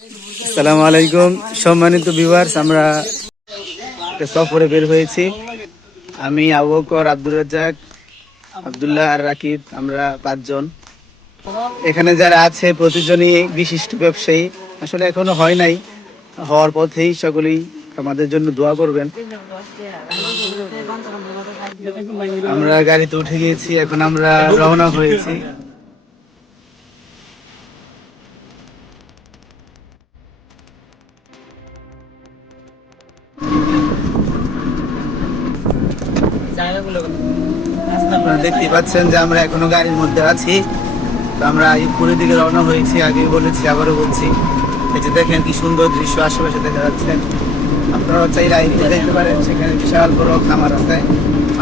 আসসালামু আলাইকুম, সম্মানিত ভিউয়ার্স আমরা সফরে বের হয়েছি। আমি আবু বকর, আব্দুর রাজ্জাক, আব্দুল্লাহ আর রাকিব, আমরা পাঁচজন। এখানে যারা আছে, প্রতিজনই বিশিষ্ট ব্যবসায়ী। আসলে এখনও হয় নাই, হওয়ার পথেই সকলেই আমাদের জন্য দোয়া করবেন। আমরা গাড়িতে উঠে গিয়েছি, এখন আমরা রওনা হয়েছি। আপনারা দেখতেই পাচ্ছেন যে আমরা এখনও গাড়ির মধ্যে আছি। তো আমরা ইপুরের দিকে রওনা হয়েছি আগে বলেছি, আবারও বলছি। এই যে দেখেন কি সুন্দর দৃশ্য আশেপাশে দেখা যাচ্ছে। আপনারা চাইলে আইপুর দেখতে পারেন, সেখানে বিশাল বড় খামার আছে।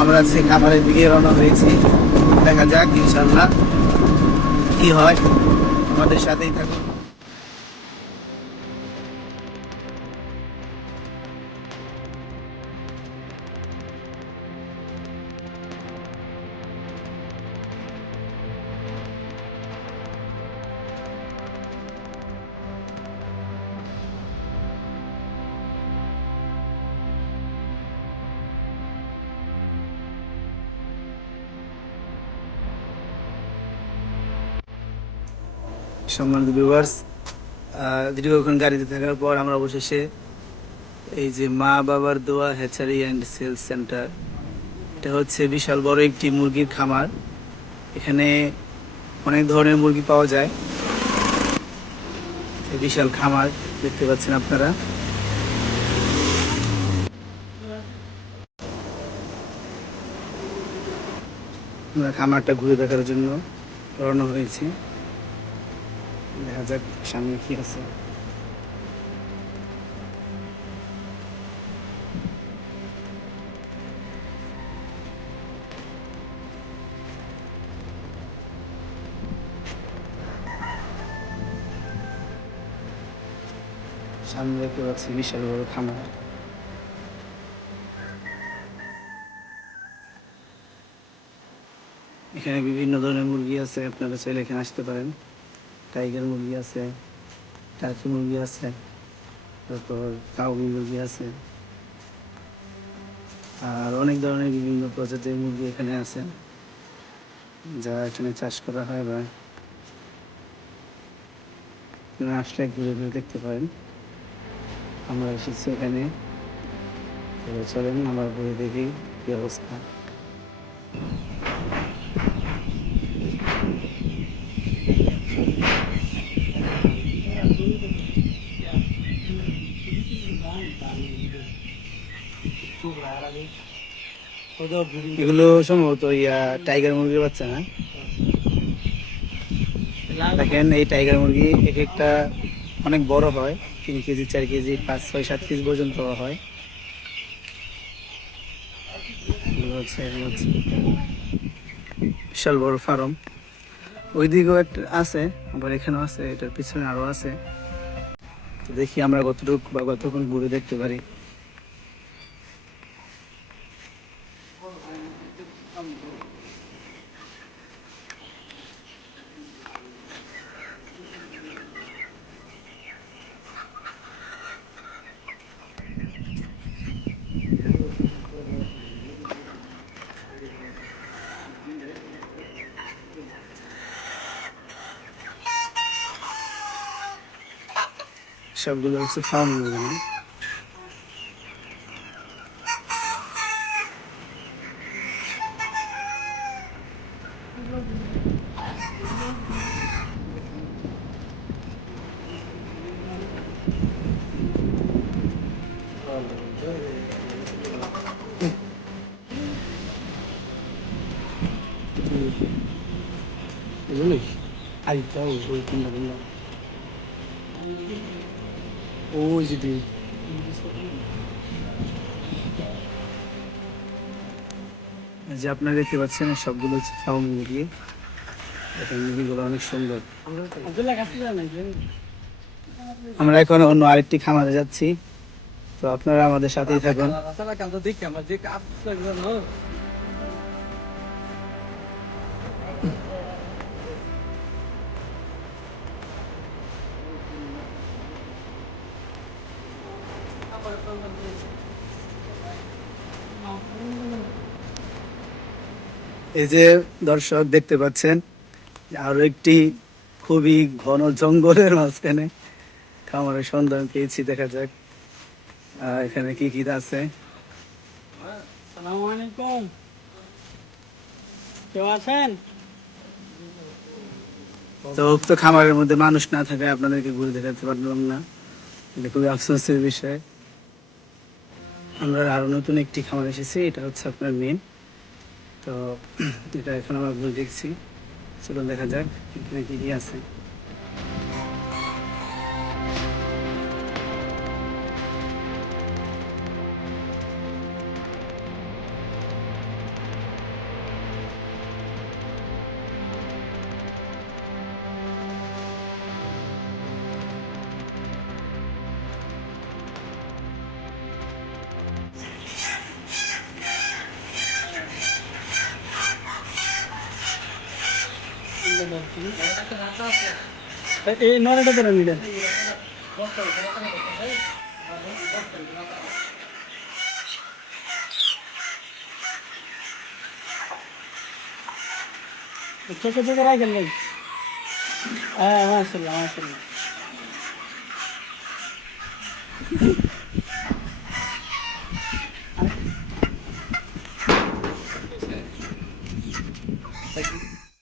আমরা সেই খামারের দিকে রওনা হয়েছি, দেখা যাক ইনশাল্লাহ কি হয়। আমাদের সাথেই থাকুন। সম্মানিত ভিউয়ার্স দীর্ঘক্ষণ গাড়িতে থাকার পর আমরা অবশেষে এই যে মা বাবার দোয়া হ্যাচারি অ্যান্ড সেলস সেন্টার এটা হচ্ছে বিশাল বড় একটি মুরগির খামার। এখানে অনেক ধরনের মুরগি পাওয়া যায়। বিশাল খামার, দেখতে পাচ্ছেন আপনারা। খামারটা ঘুরে দেখার জন্য রওনা হয়েছি। দেখা যাক সামনে কি আছে সামনে দেখতে পাচ্ছি বিশাল বড় খামার এখানে বিভিন্ন ধরনের মুরগি আছে আপনারা চাইলে এখানে আসতে পারেন টাইগার মুরগি আছে টার্কি মুরগি আছে, তারপর কাউবি মুরগি আছে, আর অনেক ধরনের বিভিন্ন প্রজাতির মুরগি এখানে আছে, যা এখানে চাষ করা হয় বা আসলে ঘুরে ঘুরে দেখতে পারেন। আমরা এসেছি এখানে। চলেন, আমরা ঘুরে দেখি কি অবস্থা। এগুলো সম্ভবত ইয়া টাইগার মুরগির বাচ্চা না? দেখেন, এই টাইগার মুরগি এক একটা অনেক বড় হয়, তিন কেজি, চার কেজি, পাঁচ, ছয়, সাত কেজি পর্যন্ত হয়। বিশাল বড় ফার্ম। ওইদিকেও একটা আছে, আবার এখানেও আছে, এটার পিছনে আরও আছে। দেখি আমরা কতটুকু বা কতক্ষণ ঘুরে দেখতে পারি। সবগুলো হচ্ছে ফার্ম মুরগি এগুলোই আইটাও ওই কিনা কিনা ওই যে দিয়ে এই যে আপনারা দেখতে পাচ্ছেন, সবগুলো হচ্ছে ফার্ম মুরগি। মুরগিগুলো অনেক সুন্দর। আমরা এখন অন্য আরেকটি খামারে যাচ্ছি। তো আপনারা আমাদের সাথেই থাকুন। এই যে দর্শক দেখতে পাচ্ছেন আরও একটি খুবই ঘন জঙ্গলের মাঝখানে খামারের সন্ধান পেয়েছি দেখা যাক এখানে কি কি আছে। আলাইকুম কেউ আছেন? তো খামারের মধ্যে মানুষ না থাকায় আপনাদেরকে ঘুরে দেখাতে পারলাম না। এটা খুবই আফসোসের বিষয়। আমরা আরও নতুন একটি খামার এসেছি, এটা হচ্ছে আপনার মেন তো, এটা এখন আমরা দেখছি। চলুন দেখা যাক, এখানে কি কি আছে। এই নয়টা ধরে নিলেন। কে জায়গায় রাখেন ভাই হ্যাঁ মাসাল্লাহ মাসাল্লাহ